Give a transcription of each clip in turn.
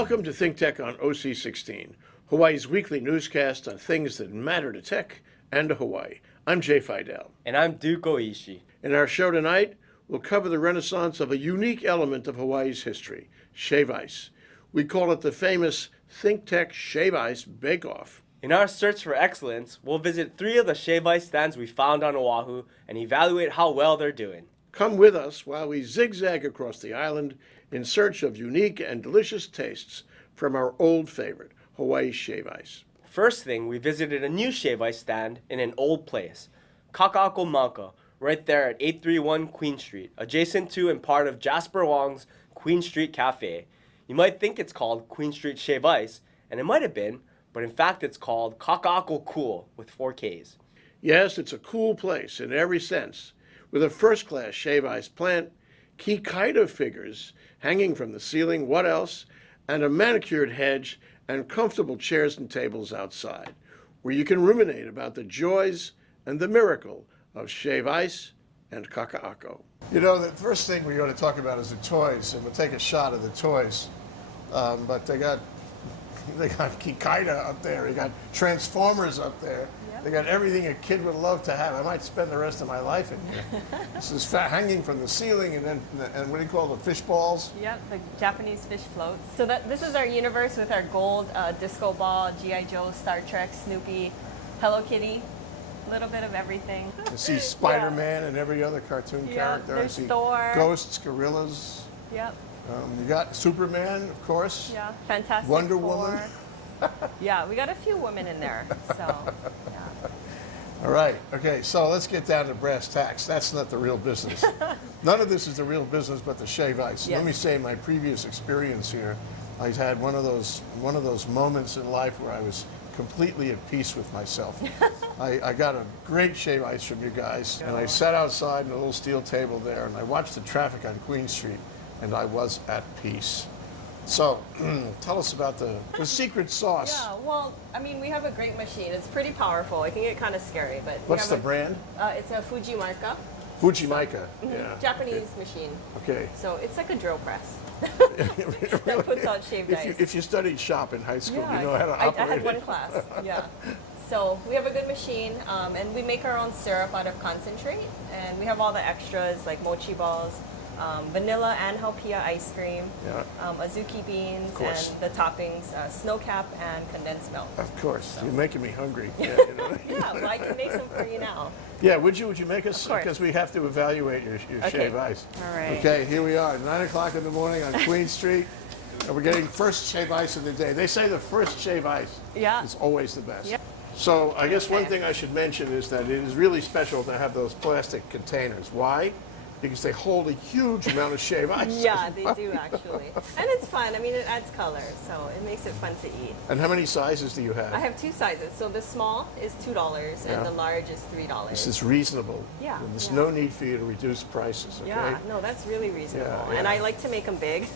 Welcome to ThinkTech on OC16, Hawaii's weekly newscast on things that matter to tech and to Hawaii. I'm Jay Fidell. And I'm Duke Oishi. In our show tonight, we'll cover the renaissance of a unique element of Hawaii's history, shave ice. We call it the famous ThinkTech Shave Ice Bake-Off. In our search for excellence, we'll visit 3 of the shave ice stands we found on Oahu and evaluate how well they're doing. Come with us while we zigzag across the island in search of unique and delicious tastes from our old favorite, Hawaii shave ice. First thing, we visited a new shave ice stand in an old place, Kakaako, right there at 831 Queen Street, adjacent to and part of Jasper Wong's Queen Street Cafe. You might think it's called Queen Street Shave Ice, and it might have been, but in fact it's called Kakaako Cool with 4 Ks. Yes, it's a cool place in every sense, with a first-class shave ice plant, Kikaida figures hanging from the ceiling, what else, and a manicured hedge and comfortable chairs and tables outside, where you can ruminate about the joys and the miracle of shave ice and Kakaako. You know, the first thing we're going to talk about is the toys, and we'll take a shot of the toys. But they got Kikaida up there, they got Transformers up there. Yep. They got everything a kid would love to have. I might spend the rest of my life in here. This is hanging from the ceiling, and what do you call the fish balls? Yep, the Japanese fish floats. So this is our universe with our gold disco ball, G.I. Joe, Star Trek, Snoopy, Hello Kitty. A little bit of everything. You see Spider-Man and every other cartoon character. There's I see Thor. Ghosts, gorillas. Yep. You got Superman, of course. Yeah, Fantastic Wonder Four. Woman. Yeah, we got a few women in there. So, yeah. All right. Okay, so let's get down to brass tacks. That's not the real business. None of this is the real business but the shave ice. Yes. Let me say my previous experience here, I had one of those moments in life where I was completely at peace with myself. I got a great shave ice from you guys, and I sat outside in a little steel table there, and I watched the traffic on Queen Street, and I was at peace. So, tell us about the secret sauce. Yeah, well, I mean, we have a great machine. It's pretty powerful. It can get kind of scary, but what's the brand? It's a Fujimarka. Fujimarka. Yeah. Japanese machine. Okay. So it's like a drill press. Really? That puts out shaved ice. If you studied shop in high school, yeah, you know how to operate I had it. one class. Yeah. So we have a good machine, and we make our own syrup out of concentrate, and we have all the extras like mochi balls, vanilla and halpia ice cream, azuki beans, and the toppings, snow cap and condensed milk. Of course. So. You're making me hungry. Yeah, yeah, well, I can make some for you now. Yeah, would you make us, Of course. because we have to evaluate your shave ice. All right. Okay, here we are, 9 o'clock in the morning on Queen Street, and we're getting first shave ice of the day. They say the first shave ice is always the best. Yep. So I guess one thing I should mention is that it is really special to have those plastic containers. Why? Because they hold a huge amount of shave ice. Yeah, they do actually. And it's fun. I mean, it adds color, so it makes it fun to eat. And how many sizes do you have? I have 2 sizes. So the small is $2 and the large is $3. This is reasonable. Yeah. And there's no need for you to reduce prices, okay? Yeah, no, that's really reasonable. Yeah. And I like to make them big.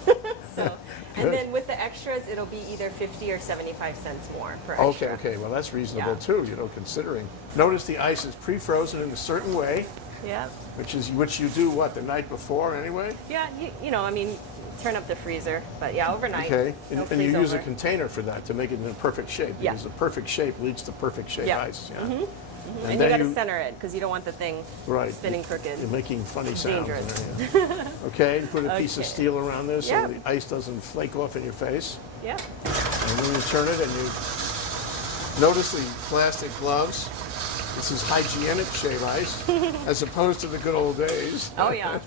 So, and then with the extras, it'll be either 50 or 75 cents more per extra. Okay, well that's reasonable too, considering. Notice the ice is pre-frozen in a certain way. Yeah. Which you do what, the night before anyway? Yeah, you know, I mean, turn up the freezer, but yeah, overnight. Okay, it'll and you freeze use a over. container for that to make it in a perfect shape. Yeah. Because the perfect shape leads to perfect shape ice. Yeah. And you then got to center it because you don't want the thing spinning crooked. You're making funny sounds. Dangerous. Okay, and put a piece of steel around this so the ice doesn't flake off in your face. Yeah. And then you turn it and you notice the plastic gloves. This is hygienic shave ice, as opposed to the good old days. Oh, yeah.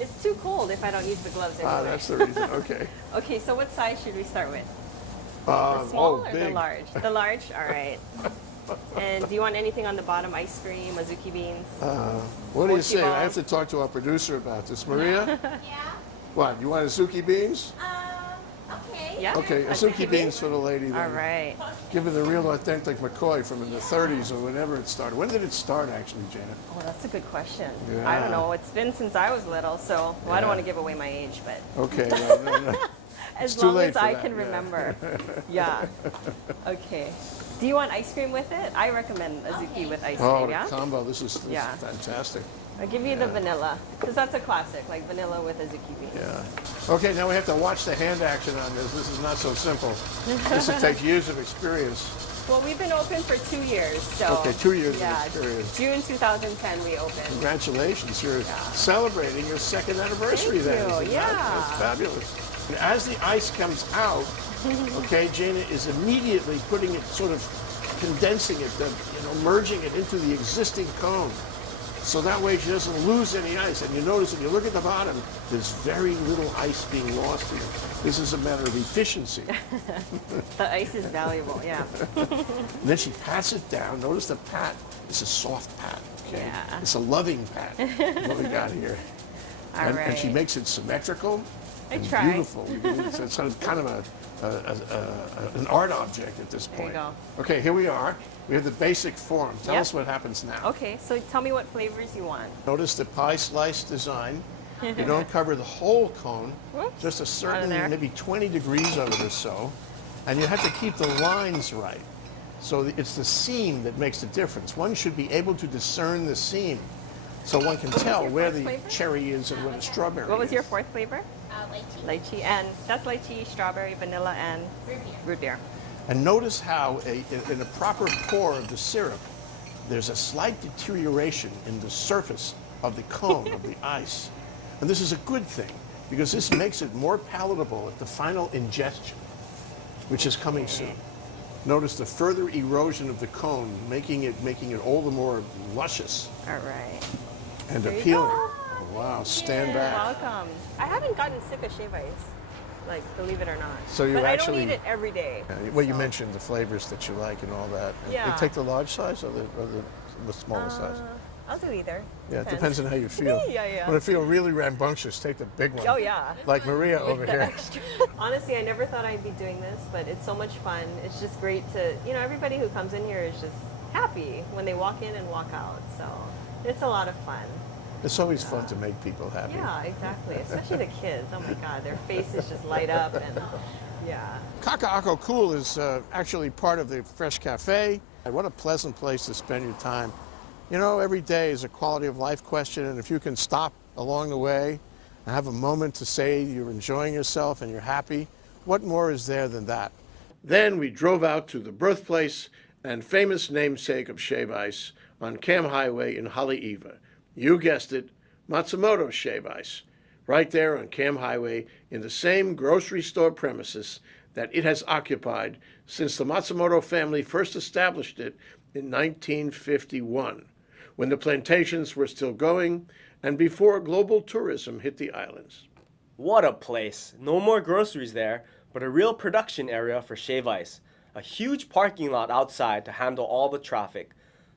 It's too cold if I don't use the gloves anyway. Ah, that's the reason. Okay. Okay, so what size should we start with? The small or big. the large? The large? All right. And do you want anything on the bottom? Ice cream, azuki beans? What do you say? balls? I have to talk to our producer about this. Maria? Yeah. What, you want azuki beans? Okay. Yeah. Okay, azuki beans for the lady then. All right. Give her the real authentic McCoy from in the 30s or whenever it started. When did it start, actually, Janet? Oh, that's a good question. Yeah. I don't know. It's been since I was little, so I Yeah. don't want to give away my age, but Okay, no. as too long late as for I that, can yeah. remember. Yeah. Okay. Do you want ice cream with it? I recommend azuki with ice Oh, cream, the yeah? combo. This is Yeah. fantastic. I'll give you the vanilla, because that's a classic, like vanilla with azuki beans. Yeah. Okay, now we have to watch the hand action on this. This is not so simple. This will take years of experience. Well, we've been open for 2 years, so. Okay, 2 years yeah, of experience. June 2010 we opened. Congratulations, you're celebrating your 2nd anniversary Thank then. you, isn't yeah. that? That's fabulous. And as the ice comes out, okay, Jana is immediately putting it, sort of condensing it, merging it into the existing cone. So that way she doesn't lose any ice. And you notice if you look at the bottom, there's very little ice being lost here. This is a matter of efficiency. The ice is valuable, yeah. And then she pats it down. Notice the pat. It's a soft pat, okay? Yeah. It's a loving pat, what we got here. All right. And she makes it symmetrical and try. beautiful. It's sort of kind of an art object at this point. There you go. Okay, here we are. We have the basic form. Tell Yep. us what happens now. Okay, so tell me what flavors you want. Notice the pie slice design. You don't cover the whole cone, Whoops. just a Out of certain, there. maybe 20 degrees of it or so. And you have to keep the lines right. So it's the seam that makes the difference. One should be able to discern the seam so one can tell your where fourth the flavor? cherry is and where the strawberry What was is. your 4th flavor? Lychee. Lychee, and that's lychee, strawberry, vanilla, and Root beer. root beer. And notice how in a proper pour of the syrup, there's a slight deterioration in the surface of the cone of the ice. And this is a good thing because this makes it more palatable at the final ingestion, which is coming soon. Notice the further erosion of the cone, making it all the more luscious All right. and There you appealing. go. Oh, wow, stand You're back. welcome. I haven't gotten sick of shave ice, like, believe it or not. So you but actually- I don't eat it every day. Well, you so. mentioned the flavors that you like and all that. And Yeah. You take the large size or the smaller size? I'll do either. Yeah, it depends on how you feel. Yeah. When I feel really rambunctious, take the big one. Oh, yeah. Like Maria over The here. extra. Honestly, I never thought I'd be doing this, but it's so much fun. It's just great to, everybody who comes in here is just happy when they walk in and walk out. So it's a lot of fun. It's always fun to make people happy. Yeah, exactly. Especially the kids. Oh my God, their faces just light up and yeah. Kakaako Cool is actually part of the Fresh Cafe. What a pleasant place to spend your time. Every day is a quality of life question, and if you can stop along the way and have a moment to say you're enjoying yourself and you're happy, what more is there than that? Then we drove out to the birthplace and famous namesake of Shave Ice on Cam Highway in Haleiwa. You guessed it, Matsumoto Shave Ice, right there on Cam Highway in the same grocery store premises that it has occupied since the Matsumoto family first established it in 1951, when the plantations were still going and before global tourism hit the islands. What a place. No more groceries there, but a real production area for Shave Ice. A huge parking lot outside to handle all the traffic.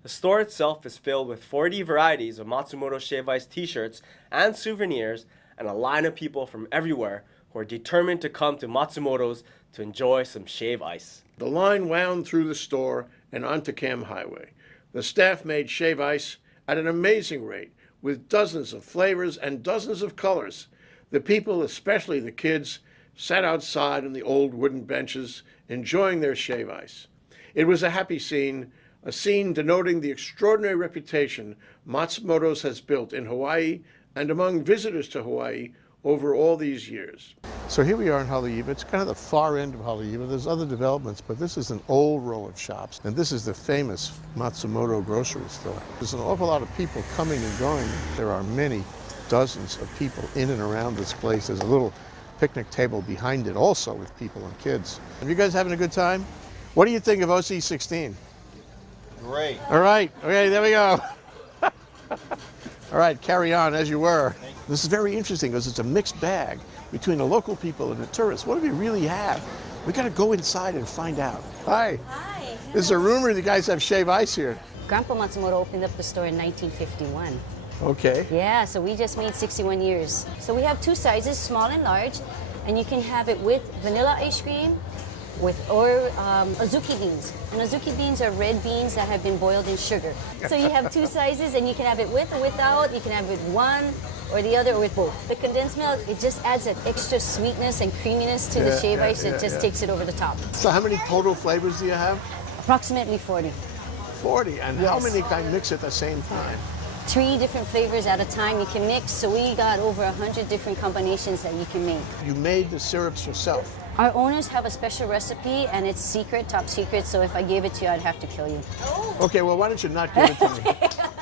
The store itself is filled with 40 varieties of Matsumoto Shave Ice t-shirts and souvenirs, and a line of people from everywhere who are determined to come to Matsumoto's to enjoy some Shave Ice. The line wound through the store and onto Cam Highway. The staff made Shave Ice at an amazing rate, with dozens of flavors and dozens of colors. The people, especially the kids, sat outside on the old wooden benches, enjoying their Shave Ice. It was a happy scene, a scene denoting the extraordinary reputation Matsumoto's has built in Hawaii and among visitors to Hawaii over all these years. So here we are in Haleiwa. It's kind of the far end of Haleiwa. There's other developments, but this is an old row of shops. And this is the famous Matsumoto grocery store. There's an awful lot of people coming and going. There are many dozens of people in and around this place. There's a little picnic table behind it also with people and kids. Are you guys having a good time? What do you think of OC16? Great. All right. Okay, there we go. All right, carry on as you were. This is very interesting because it's a mixed bag between the local people and the tourists. What do we really have? We got to go inside and find out. Hi. Hi. There's a rumor you guys have Shave Ice here. Grandpa Matsumoto opened up the store in 1951. Okay. Yeah, so we just made 61 years. So we have 2 sizes, small and large, and you can have it with vanilla ice cream or azuki beans. And azuki beans are red beans that have been boiled in sugar. So you have 2 sizes, and you can have it with or without. You can have it with one or the other or with both. The condensed milk, it just adds that extra sweetness and creaminess to the shave ice. It just takes it over the top. So how many total flavors do you have? Approximately 40. 40. And how Yes. many can mix at the same time? 3 different flavors at a time you can mix. So we got over 100 different combinations that you can make. You made the syrups yourself. Our owners have a special recipe, and it's secret, top secret, so if I gave it to you, I'd have to kill you. Okay, well, why don't you not give it to me?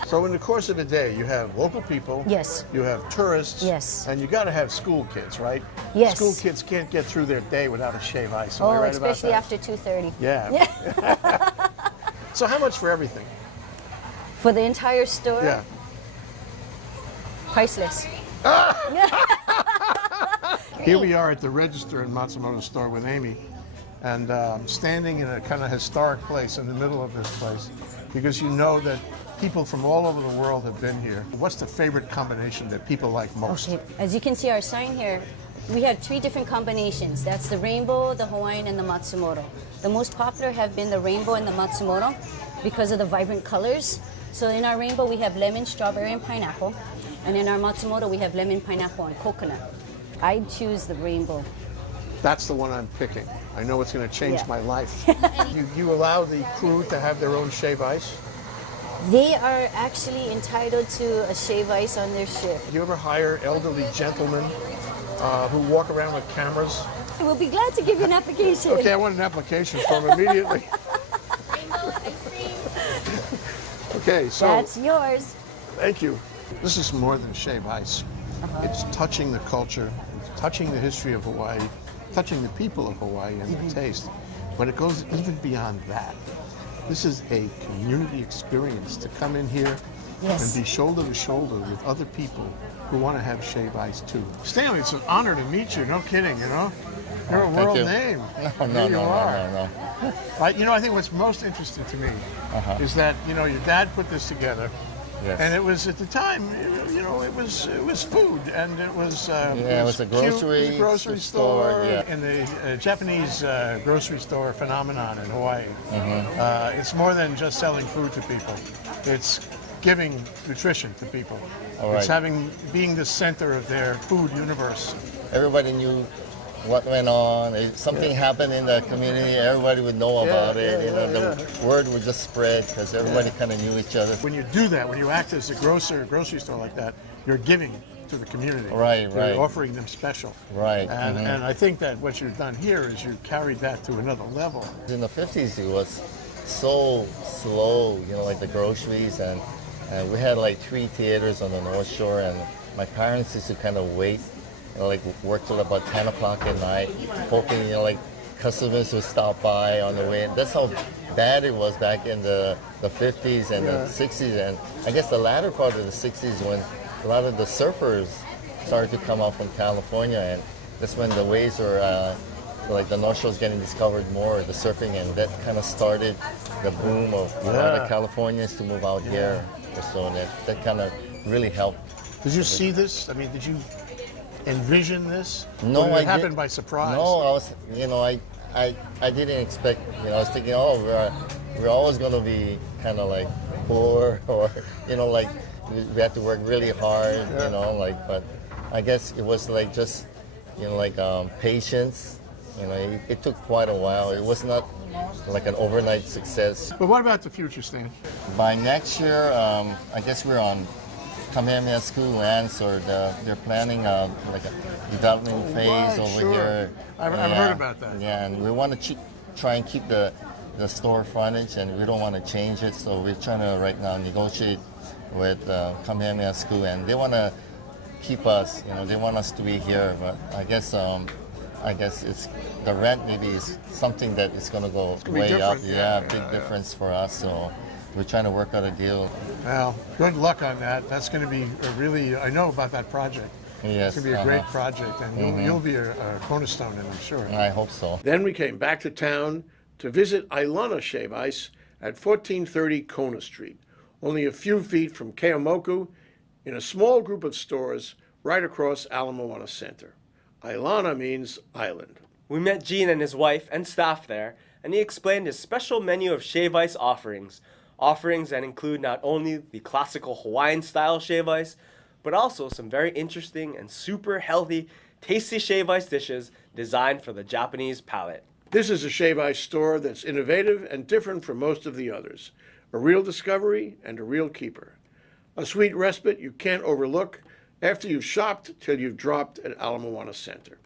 So in the course of a day, you have local people. Yes. You have tourists. Yes. And you got to have school kids, right? Yes. School kids can't get through their day without a shave ice. Am I Oh, right about especially that? after 2:30. Yeah. So how much for everything? For the entire store, Yeah. priceless. Here we are at the register in Matsumoto store with Amy, and I'm standing in a kind of historic place in the middle of this place because you know that people from all over the world have been here. What's the favorite combination that people like most? Okay, as you can see our sign here, we have 3 different combinations. That's the rainbow, the Hawaiian, and the Matsumoto. The most popular have been the rainbow and the Matsumoto because of the vibrant colors. So in our rainbow, we have lemon, strawberry, and pineapple. And in our Matsumoto, we have lemon, pineapple, and coconut. I'd choose the rainbow. That's the one I'm picking. I know it's going to change Yeah. my life. you allow the crew to have their own shave ice? They are actually entitled to a shave ice on their shift. Do you ever hire elderly gentlemen who walk around with cameras? We'll be glad to give you an application. Okay, I want an application from immediately. Rainbow ice cream. Okay, so That's yours. thank you. This is more than shave ice. It's touching the culture, it's touching the history of Hawaii, touching the people of Hawaii and the taste. But it goes even beyond that. This is a community experience to come in here Yes. and be shoulder to shoulder with other people who want to have shave ice too. Stanley, it's an honor to meet you. No kidding, you know? You're a world you. name. No, Here you are. no. I think what's most interesting to me is that, your dad put this together. Yes. And it was at the time, it was food, and it was it was a cute. It was grocery a grocery store, yeah. in the Japanese grocery store phenomenon in Hawaii. It's more than just selling food to people; it's giving nutrition to people. All It's right. being the center of their food universe. Everybody knew what went on. If something happened in the community, everybody would know about it. The word would just spread because everybody kind of knew each other. When you do that, when you act as a grocery store like that, you're giving to the community. Right, You're right. offering them special. Right. And I think that what you've done here is you carried that to another level. In the 50s, it was so slow, like the groceries, and we had like 3 theaters on the North Shore, and my parents used to kind of wait, work till about 10 o'clock at night, hoping, customers would stop by on the way. That's how bad it was back in the 50s and the 60s, and I guess the latter part of the 60s when a lot of the surfers started to come out from California, and that's when the waves were the North Shore was getting discovered more, the surfing, and that kind of started the boom of a lot of Californians to move out here. So that kind of really helped. Did you see this? I mean, did you envision this? No, Or did I it happened did- by surprise. No, I was, I didn't expect, I was thinking, we're always going to be kind of like poor, or, we have to work really hard, but I guess it was just, patience. It took quite a while. It was not like an overnight success. But what about the future, Stan? By next year, I guess we're on Kamehameha School lands, or they're planning a development phase right, over sure. here. I've heard about that. Yeah, and we want to try and keep the store frontage, and we don't want to change it. So we're trying to right now negotiate with Kamehameha School, and they want to keep us. They want us to be here, but I guess it's the rent maybe is something that is going to go gonna be way up. different, Yeah, yeah, big difference for us. So we're trying to work out a deal. Well, good luck on that. That's going to be I know about that project. Yes, It's going to be a great project, and you'll be a cornerstone in it, I'm sure. I hope so. Then we came back to town to visit Ailana Shave Ice at 1430 Kona Street, only a few feet from Keomoku, in a small group of stores right across Ala Moana Center. Ailana means island. We met Gene and his wife and staff there, and he explained his special menu of shave ice offerings that include not only the classical Hawaiian-style shave ice, but also some very interesting and super healthy, tasty shave ice dishes designed for the Japanese palate. This is a shave ice store that's innovative and different from most of the others, a real discovery and a real keeper. A sweet respite you can't overlook after you've shopped till you've dropped at Ala Moana Center.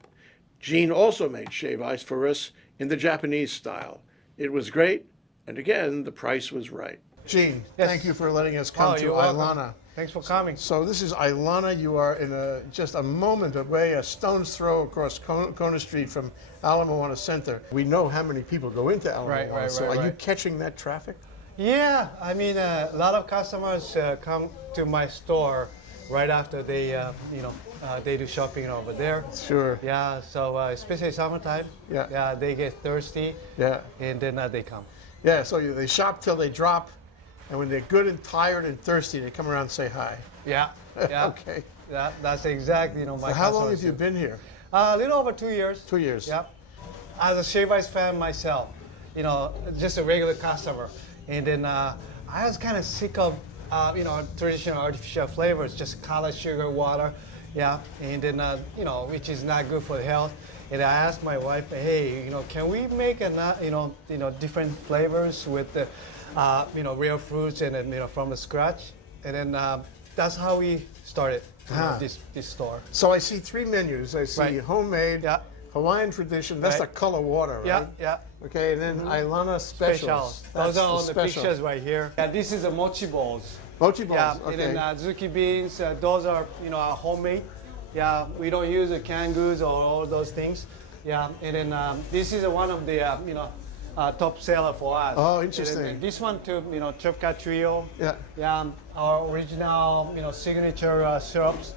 Gene also made shave ice for us in the Japanese style. It was great, and again, the price was right. Gene, Yes. thank you for letting us come to you're welcome. Ailana. Thanks for coming. So this is Ailana. You are in just a moment away, a stone's throw across Kona Street from Ala Moana Center. We know how many people go into Ala Right, Moana. right, So right, are you right. catching that traffic? Yeah, I mean, a lot of customers come to my store right after they, they do shopping over there. Sure. Yeah, so especially summertime. Yeah. they get thirsty. Yeah. And then they come. Yeah, so they shop till they drop, and when they're good and tired and thirsty, they come around and say hi. Yeah, yeah. Okay. That's exactly, my So how long customers have you do. been here? A little over 2 years. 2 years. Yeah. As a Shave Ice fan myself, just a regular customer. And then I was kind of sick of, traditional artificial flavors, just color, sugar, water. Yeah. And then, which is not good for the health. And I asked my wife, hey, can we make different flavors with the, real fruits and then, from the scratch? And then that's how we started this store. So I see 3 menus. I see Right. homemade, Yeah. Hawaiian tradition. That's Right. the color water, right? Yeah, yeah. Okay, and then Ailana specials. Those That's are on the special. pictures right here. Yeah, this is a mochi balls. Mochi balls. Yeah, Okay. and then zuki beans. Those are are homemade. Yeah, we don't use the canned goods or all those things. Yeah, and then this is one of the top seller for us. Oh, And interesting. then this one too. Tripka Trio. Yeah. Yeah, our original signature syrups.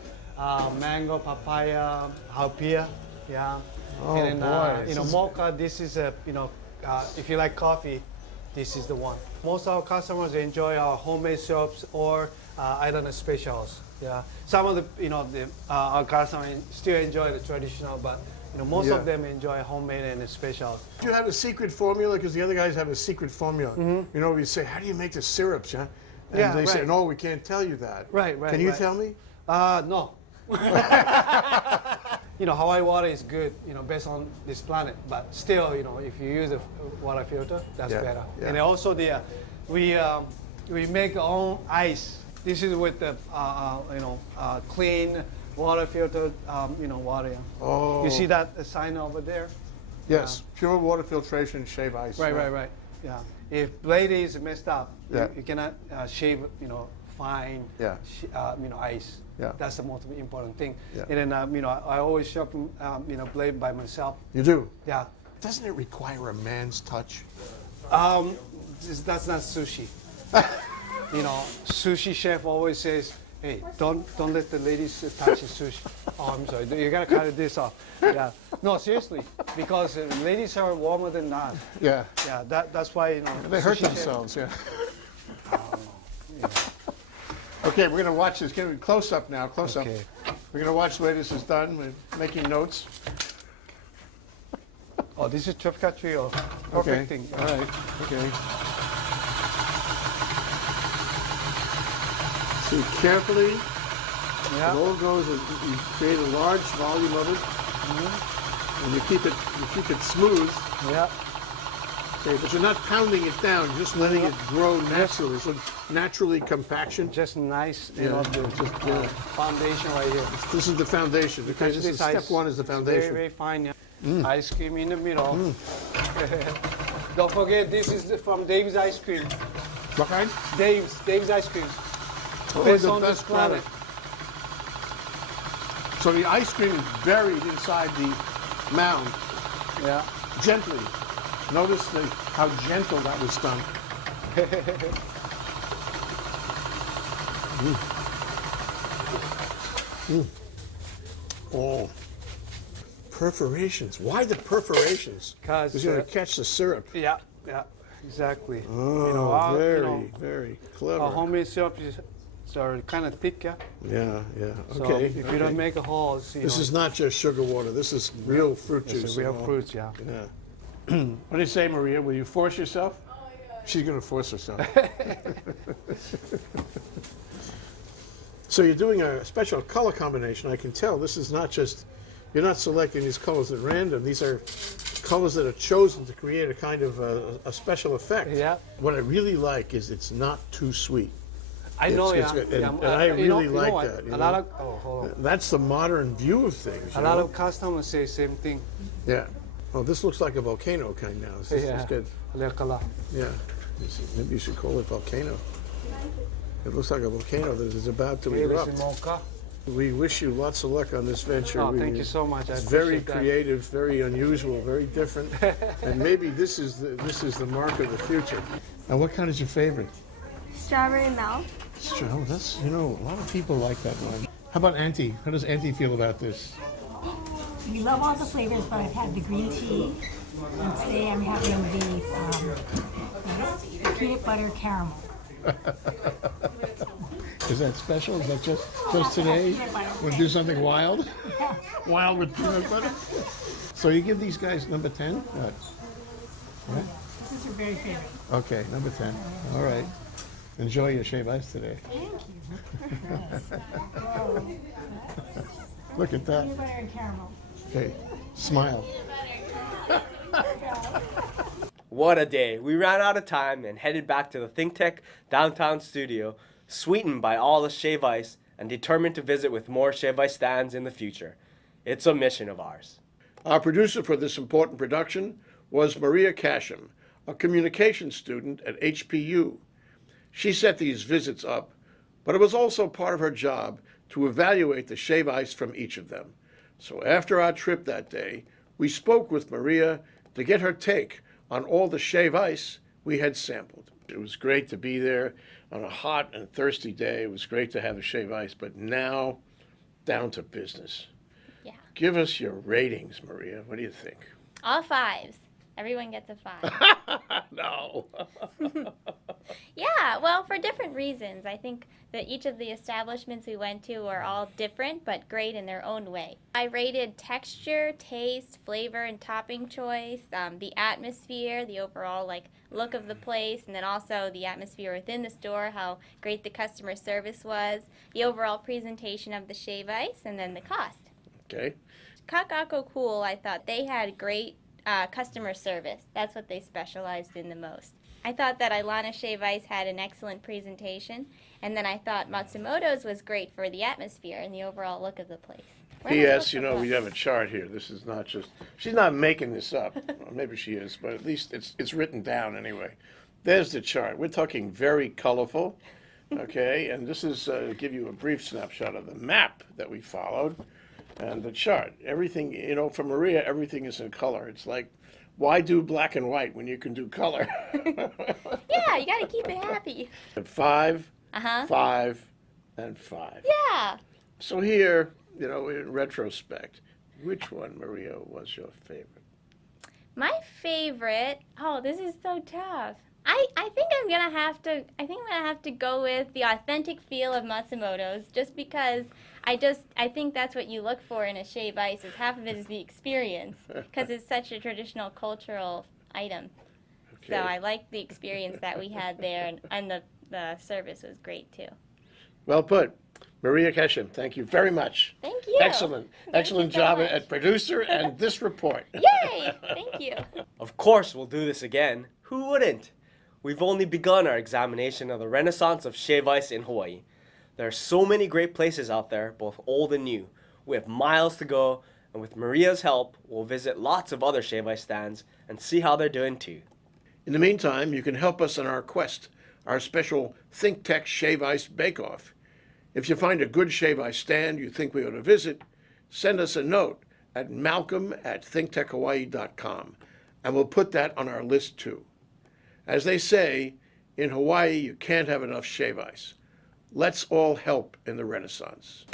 Mango, papaya, haupia. Yeah. Oh, And then boy, this is- mocha. This is if you like coffee, this is the one. Most of our customers enjoy our homemade syrups or Ailana specials. Yeah, some of our customers still enjoy the traditional, but most Yeah. of them enjoy homemade and the specials. Do you have a secret formula? Because the other guys have a secret formula. We say, how do you make the syrups, yeah? And Mm-hmm. Yeah, they say, right. no, we can't tell you that. Right, right, Can you right. tell me? No. Hawaii water is good, based on this planet. But still, if you use a water filter, that's Yeah, better. yeah. And also we make our own ice. This is with the clean water filter, water. Yeah. Oh. You see that sign over there? Yes, pure water filtration shave ice. Right, yeah. right. Yeah. If blade is messed up, Yeah. you cannot shave, fine, Yeah. ice. Yeah. That's the most important thing. Yeah. And then, I always sharpen, blade by myself. You do? Yeah. Doesn't it require a man's touch? That's not sushi. Sushi chef always says, hey, don't let the ladies touch the sushi. Oh, I'm sorry, you gotta cut this off. Yeah. No, seriously, because ladies are warmer than us. Yeah. Yeah, that's why, They hurt sushi chef- themselves, yeah. Okay, we're going to watch this. Get a close up now, close up. Okay. We're going to watch the way this is done. We're making notes. Oh, this is Trifka Trio. Okay. Perfect thing. All right. Okay. See, carefully, it Yeah. all goes, you create a large volume of it, Mm-hmm. and you keep it smooth. Yeah. Okay, but you're not pounding it down, you're just letting it grow naturally. So naturally compaction. Just nice, Yeah, the just, foundation right here. This is the foundation. Okay, this is step ice- one is the it's Very, foundation. very fine. Yeah. Ice cream in the middle. Don't forget, this is from Dave's Ice Cream. What kind? Dave's Ice Cream. Oh, Best the on this best planet. product. So the ice cream is buried inside the mound, Yeah. gently. Notice how gentle that was done. Oh, perforations. Why the perforations? 'Cause, Because you're going to catch the syrup. Yeah, exactly. Oh, very clever. Our homemade syrup is kind of thick, yeah. Yeah. So Okay. if you don't make a holes, This is not just sugar water. This is real fruit it's juice. real and all. fruits, yeah. Yeah. What do you say, Maria? Will you force yourself? She's going to force herself. So you're doing a special color combination. I can tell this is not just, you're not selecting these colors at random. These are colors that are chosen to create a kind of a special effect. Yeah. What I really like is it's not too sweet. I know, It's yeah. good. And, Yeah, and I you know- really you know like what? that. A lot of hold on. That's the modern view of things. A you lot know? of customers say same thing. Yeah. Well, this looks like a volcano kind now. This is good. Like a lot. Yeah. Maybe you should call it volcano. It looks like a volcano that is about to Hey, this erupt. is mocha. We wish you lots of luck on this venture. Oh, thank you so much. I It's very appreciate that. creative, very unusual, very different, and maybe this is the mark of the future. And what kind is your favorite? Strawberry milk. Oh, that's a lot of people like that one. How about Auntie? How does Auntie feel about this? We love all the flavors, but I've had the green tea, and today I'm having the peanut butter caramel. Is that special? Is that just today? We'll do something wild? Wild with peanut butter? So you give these guys number 10? What? What? This is your very favorite. Okay, number 10. All right. Enjoy your shave ice today. Thank you. Look at that. Peanut butter and caramel. Okay, smile. What a day. We ran out of time and headed back to the ThinkTech downtown studio, sweetened by all the shave ice and determined to visit with more shave ice stands in the future. It's a mission of ours. Our producer for this important production was Maria Casham, a communications student at HPU. She set these visits up, but it was also part of her job to evaluate the shave ice from each of them. So after our trip that day, we spoke with Maria to get her take on all the shave ice we had sampled. It was great to be there on a hot and thirsty day. It was great to have the shave ice, but now down to business. Yeah. Give us your ratings, Maria. What do you think? All fives. Everyone gets a 5. No. Yeah, well, for different reasons. I think that each of the establishments we went to were all different, but great in their own way. I rated texture, taste, flavor, and topping choice, the atmosphere, the overall look of the place, and then also the atmosphere within the store, how great the customer service was, the overall presentation of the shave ice, and then the cost. Okay. Kakaako Cool, I thought they had great customer service. That's what they specialized in the most. I thought that Ailana Shave Ice had an excellent presentation, and then I thought Matsumoto's was great for the atmosphere and the overall look of the place. P.S. We have a chart here. This is not just, she's not making this up. Well, maybe she is, but at least it's written down anyway. There's the chart. We're talking very colorful, okay? And this is give you a brief snapshot of the map that we followed and the chart. Everything, for Maria, everything is in color. It's like, why do black and white when you can do color? Yeah, you gotta keep it happy. 5, Uh-huh. 5, and 5. Yeah. So here, in retrospect, which one, Maria, was your favorite? My favorite, this is so tough. I think I'm gonna have to go with the authentic feel of Matsumoto's, just because I think that's what you look for in a shave ice. Is half of it is the experience, because it's such a traditional cultural item. Okay. So I like the experience that we had there, and the service was great too. Well put. Maria Keshem, thank you very much. Thank you. Excellent. Thank Excellent you so job much. at producer and this report. Yay! Thank you. Of course, we'll do this again. Who wouldn't? We've only begun our examination of the renaissance of shave ice in Hawaii. There are so many great places out there, both old and new. We have miles to go, and with Maria's help, we'll visit lots of other shave ice stands and see how they're doing too. In the meantime, you can help us in our quest, our special ThinkTech Shave Ice Bake-Off. If you find a good shave ice stand you think we ought to visit, send us a note at malcolm@thinktechhawaii.com, and we'll put that on our list too. As they say, in Hawaii, you can't have enough shave ice. Let's all help in the Renaissance.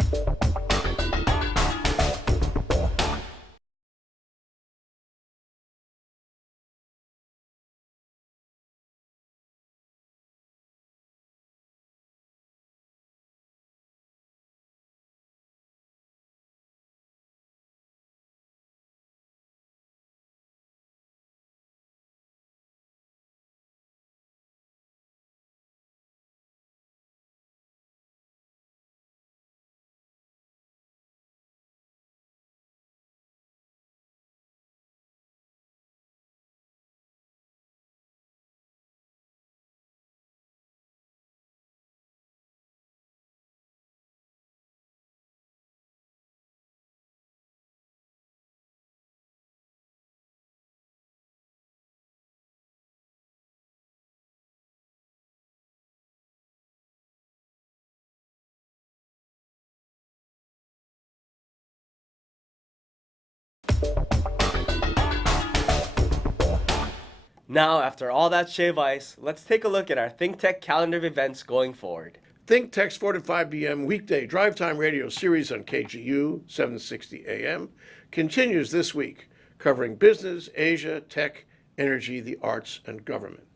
Now, after all that shave ice, let's take a look at our ThinkTech calendar of events going forward. ThinkTech's 4 to 5 p.m. weekday drive time radio series on KGU 760 AM continues this week, covering business, Asia, tech, energy, the arts, and government.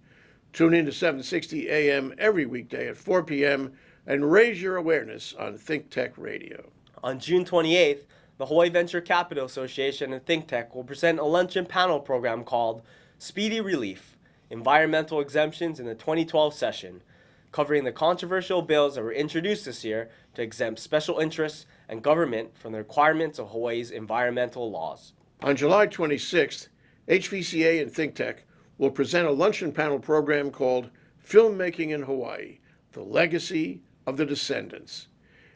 Tune in to 760 AM every weekday at 4 p.m. and raise your awareness on ThinkTech Radio. On June 28th, the Hawaii Venture Capital Association and ThinkTech will present a luncheon panel program called Speedy Relief, Environmental Exemptions in the 2012 session, covering the controversial bills that were introduced this year to exempt special interests and government from the requirements of Hawaii's environmental laws. On July 26th, HVCA and ThinkTech will present a luncheon panel program called Filmmaking in Hawaii, The Legacy of the Descendants,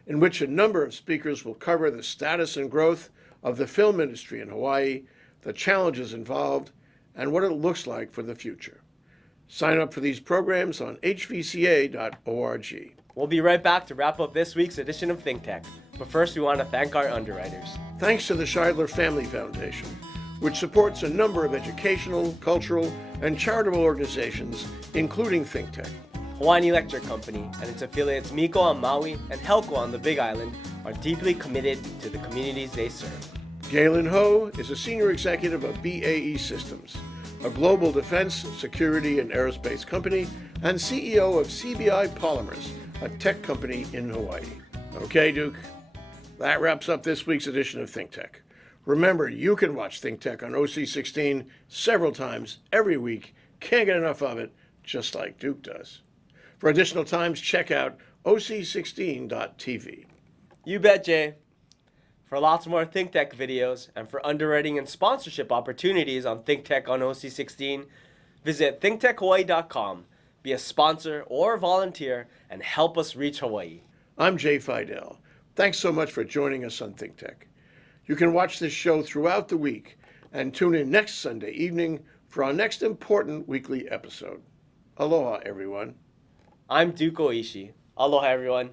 in which a number of speakers will cover the status and growth of the film industry in Hawaii, the challenges involved, and what it looks like for the future. Sign up for these programs on hvca.org. We'll be right back to wrap up this week's edition of ThinkTech, but first we want to thank our underwriters. Thanks to the Scheidler Family Foundation, which supports a number of educational, cultural, and charitable organizations, including ThinkTech. Hawaiian Electric Company and its affiliates Miko on Maui and Helco on the Big Island are deeply committed to the communities they serve. Galen Ho is a senior executive of BAE Systems, a global defense, security, and aerospace company, and CEO of CBI Polymers, a tech company in Hawaii. Okay, Duke, that wraps up this week's edition of ThinkTech. Remember, you can watch ThinkTech on OC16 several times every week. Can't get enough of it, just like Duke does. For additional times, check out OC16.tv. You bet, Jay. For lots more ThinkTech videos and for underwriting and sponsorship opportunities on ThinkTech on OC16, visit thinktechhawaii.com. Be a sponsor or volunteer and help us reach Hawaii. I'm Jay Fidell. Thanks so much for joining us on ThinkTech. You can watch this show throughout the week and tune in next Sunday evening for our next important weekly episode. Aloha, everyone. I'm Duke Oishi. Aloha, everyone.